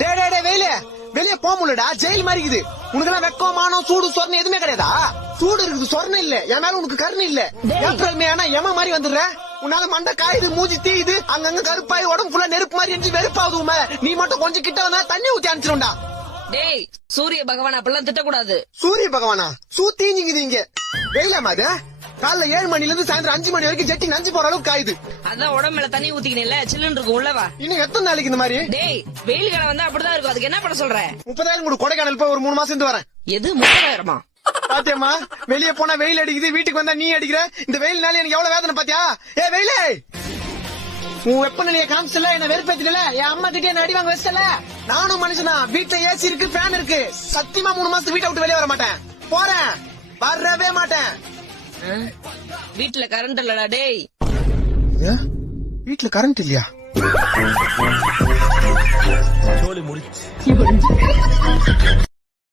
டே வெயிலே வெளியே போக முடியலடா, ஜெயில் மாதிரி இருக்குது. உனக்கு எல்லாம் வெக்கம் மானம் சூடு சொரணை எதுவுமே கிடையாதா? சூடு இருக்குது, சொரணை இல்ல. என் மேல உனக்கு கருணை இல்ல. ஏப்ரல் மே ஆனா எம மாதிரி வந்துடுற. உன்னால மண்டை காயுது, மூஞ்சி தீயுது, அங்கங்க கருப்பாய் உடம்பு ஃபுல்லா நெருப்பு மாதிரி எரிஞ்சு வெறுப்பாவது உண்மை. நீ மட்டும் கொஞ்சம் கிட்ட வந்தா தண்ணி ஊத்தி அனுப்பிச்சிடும்டா. டேய் சூரிய பகவான் அப்பெல்லாம் திட்டக்கூடாது. சூரிய பகவானா? சூத்தீஞ்சிங்குது இங்க. வெயிலாமா அது? காலைல 7 மணில இருந்து சாயந்தரம் 5 மணி வரைக்கும் ஜெட்டி நஞ்சு போற அளவுக்கு காயுது. அதான் உடம்பு மேல தண்ணி ஊத்திக்கணும்ல, சில்லுன்னு இருக்கும் உள்ளவா. இன்னும் எத்தனை நாளைக்கு இந்த மாதிரி? டேய் வெயில் காலம் வந்தா அப்படிதான் இருக்கும். அதுக்கு என்ன பண்ண சொல்ற? 30,000 கூட கொடைக்கானல் போய் ஒரு 3 மாசம் இருந்து வரேன். எது 30,000? பாத்தியம்மா, வெளியே போனா வெயில் அடிக்குது, வீட்டுக்கு வந்தா நீ அடிக்கிற. இந்த வெயில்னால எனக்கு எவ்வளவு வேதனை பாத்தியா? ஏ வெயிலே, உன் வெப்பநிலைய காமிச்சல, என்ன வெறுப்பேத்தில, என் அம்மா கிட்டே என்ன அடி வாங்க வச்சல. நானும் மனுஷனா, வீட்டுல ஏசி இருக்கு, ஃபேன் இருக்கு. சத்தியமா 3 மாசத்துக்கு வீட்டை விட்டு வெளியே வர மாட்டேன். போறேன், வரவே மாட்டேன். வீட்டுல கரண்ட் இல்லடா. டேய் வீட்டுல கரண்ட் இல்லையா? சோலி முடிச்சு